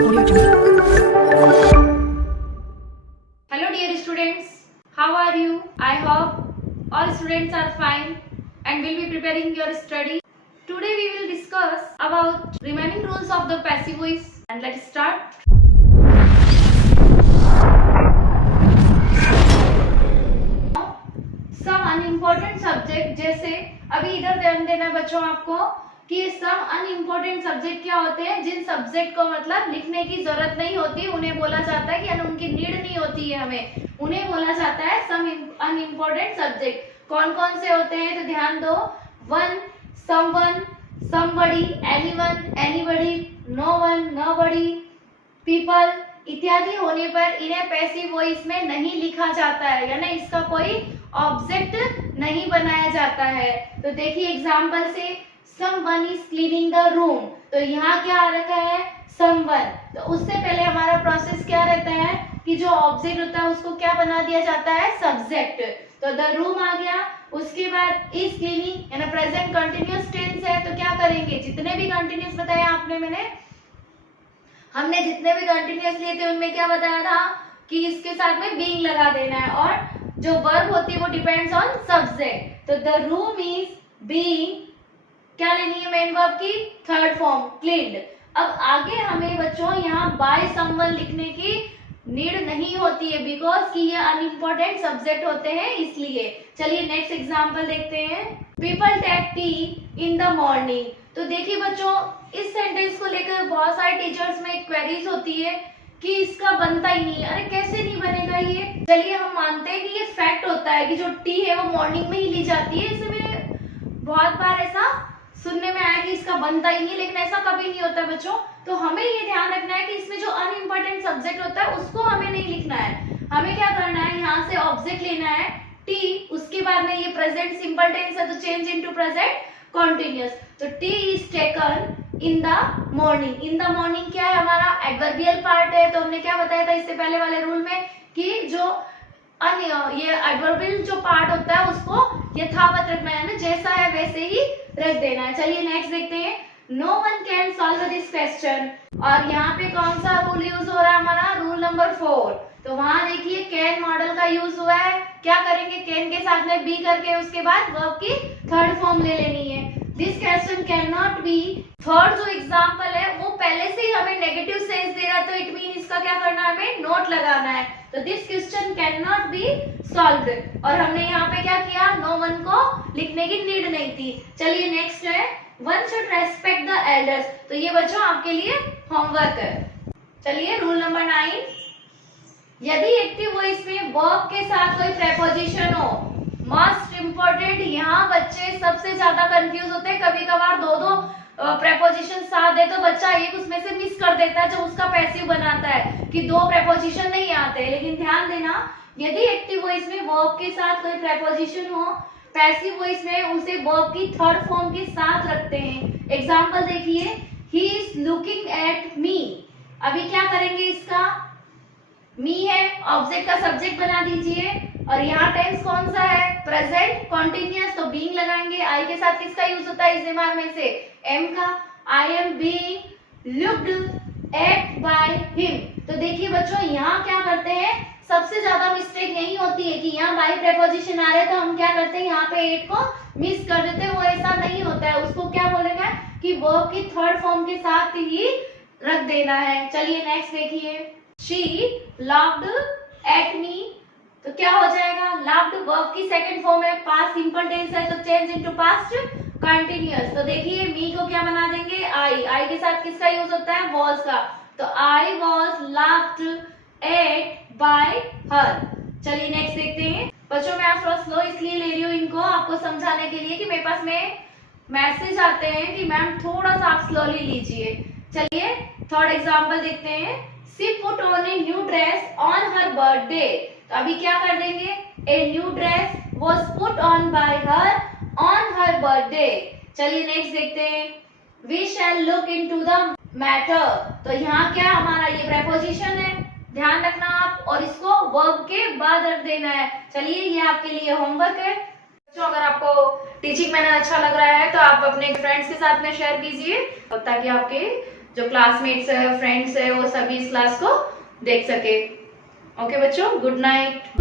Audio Jungle. Hello dear students, how are you? I hope all students are fine and will be preparing your study. Today we will discuss about remaining rules of the passive voice and let's start. Some unimportant subject जैसे अभी इधर ध्यान देना है बच्चों आपको कि सम unimportant subject क्या होते हैं, जिन सब्जेक्ट को मतलब लिखने की जरूरत नहीं होती, उन्हें बोला जाता है कि उनकी नीड नहीं होती है, हमें उन्हें बोला जाता है सम अनइम्पोर्टेंट सब्जेक्ट। कौन कौन से होते हैं तो ध्यान दो, one, someone, somebody, anyone, anybody, no one, nobody, people इत्यादि होने पर इन्हें पैसिव वॉइस में नहीं लिखा जाता है, यानी इसका कोई ऑब्जेक्ट नहीं बनाया जाता है। तो देखिए एग्जाम्पल से someone is cleaning the room, तो यहाँ क्या आ रखा है someone, तो उससे पहले हमारा प्रोसेस क्या रहता है कि जो ऑब्जेक्ट होता है उसको क्या बना दिया जाता है सब्जेक्ट। तो द रूम आ गया, उसके बाद इज क्लीनिंग यानी प्रेजेंट कंटिन्यूअस टेंस है, तो क्या करेंगे जितने भी कंटिन्यूअस बताया हमने जितने भी कंटिन्यूअस लिए थे उनमें क्या बताया था कि इसके साथ में बीइंग लगा देना है और जो वर्ब होती है वो डिपेंड्स ऑन सब्जेक्ट। तो द रूम इज बीइंग क्या लेनी है मेन वर्ब की थर्ड फॉर्म क्लीन्ड। अब आगे हमें बच्चों यहाँ बाय समवन लिखने की नीड नहीं होती है बिकॉज कि ये अनइम्पोर्टेंट सब्जेक्ट होते हैं इसलिए। चलिए नेक्स्ट एग्जांपल देखते हैं, people take tea in the morning. तो देखिए बच्चों इस सेंटेंस को लेकर बहुत सारे टीचर्स में क्वेरीज होती है कि इसका बनता ही नहीं है, अरे कैसे नहीं बनेगा ये। चलिए हम मानते हैं कि ये फैक्ट होता है कि जो टी है वो मॉर्निंग में ही ली जाती है, इसे मैंने बहुत बार ऐसा सुनने में आया कि इसका बनता ही नहीं, लेकिन ऐसा कभी नहीं होता बच्चों। तो हमें ये ध्यान रखना है कि इसमें जो अनइम्पोर्टेंट सब्जेक्ट होता है उसको हमें नहीं लिखना है, हमें क्या करना है यहाँ से ऑब्जेक्ट लेना है टी, उसके बाद में ये प्रेजेंट सिंपल टेंस है तो चेंज इनटू प्रेजेंट कंटिन्यूअस। तो T is taken in the morning, in the morning क्या है हमारा एडवर्बियल पार्ट है। तो हमने क्या बताया था इससे पहले वाले रूल में कि जो ये एडवर्बियल जो पार्ट होता है उसको यथावत रखना है ना, जैसा है वैसे ही रख देना है। चलिए नेक्स्ट देखते हैं, no one can solve this question, और यहाँ पे कौन सा रूल यूज हो रहा है हमारा रूल नंबर 4। तो वहां देखिए कैन मॉडल का यूज हुआ है, क्या करेंगे कैन के साथ में बी करके उसके बाद वर्ब की थर्ड फॉर्म ले लेनी है। This question can not be, third जो एग्जाम्पल है वो पहले से ही हमें नेगेटिव सेंस दे रहा है, तो इट मीन इसका क्या करना है हमें नोट लगाना है। तो this question can not be solved, और हमने यहाँ पे क्या किया नो वन को लिखने की नीड नहीं थी। चलिए नेक्स्ट है, one should respect the elders. तो ये बच्चों आपके लिए होमवर्क है। चलिए रूल नंबर 9, यदि एक्टिव वॉइस में वर्ब के साथ कोई प्रेपोजिशन हो, मोस्ट इंपोर्टेंट, यहाँ बच्चे सबसे ज्यादा कंफ्यूज होते हैं, कभी कभार दो प्रेपोजिशन साथ दे तो बच्चा एक उसमें से मिस कर देता है जब उसका पैसिव बनाता है कि दो प्रेपोजिशन नहीं आते। लेकिन ध्यान देना यदि एक्टिव वॉइस में वर्ब के साथ कोई प्रेपोजिशन हो, पैसिव वॉइस में उसे वर्ब की थर्ड फॉर्म के साथ रखते हैं। एग्जांपल देखिए, he is looking at me, अभी क्या करेंगे इसका मी है, ऑब्जेक्ट का सब्जेक्ट बना दीजिए, और यहाँ टेंस कौन सा है प्रेजेंट कंटिन्यूअस, तो बीइंग लगाएंगे। आई के साथ किसका यूज होता है इस एमआर में से एम का, I am being looked at by him. तो देखिए बच्चों यहाँ क्या करते हैं, सबसे ज्यादा मिस्टेक यही होती है कि यहाँ बाय प्रेपोजिशन आ रहे तो हम क्या करते हैं यहाँ पे एट को मिस कर देते हैं, वो ऐसा नहीं होता है, उसको क्या बोलेगा कि वर्ब की थर्ड फॉर्म के साथ ही रख देना है। चलिए नेक्स्ट देखिए, she laughed at me, तो क्या हो जाएगा laughed वर्ब की सेकंड फॉर्म है, पास्ट सिंपल टेंस है तो चेंज इनटू पास्ट कंटिन्यूअस। तो देखिए मी को क्या बना देंगे आई के साथ किसका यूज होता है was का, तो I was laughed at by her। चलिए नेक्स्ट देखते हैं बच्चों, मैं आज थोड़ा स्लो इसलिए ले रही हूँ इनको आपको समझाने के लिए कि मेरे पास में मैसेज आते हैं कि मैम थोड़ा सा आप स्लोली लीजिए। चलिए थर्ड एग्जाम्पल देखते हैं, She put on a new dress on her birthday। तो अभी क्या कर देंगे, a new dress was put on by her on her birthday। चलिए नेक्स्ट देखते हैं, we shall look into the matter। तो यहाँ क्या हमारा ये प्रेपोजिशन है, ध्यान रखना आप, और इसको वर्ब के बाद रख देना है। चलिए ये आपके लिए होमवर्क है। तो अगर आपको टीचिंग मैनर अच्छा लग रहा है तो आप अपने फ्रेंड्स के साथ में शेयर कीजिए ताकि आपके जो क्लासमेट्स है, फ्रेंड्स है, वो सभी इस क्लास को देख सके। ओके बच्चों, गुड नाइट।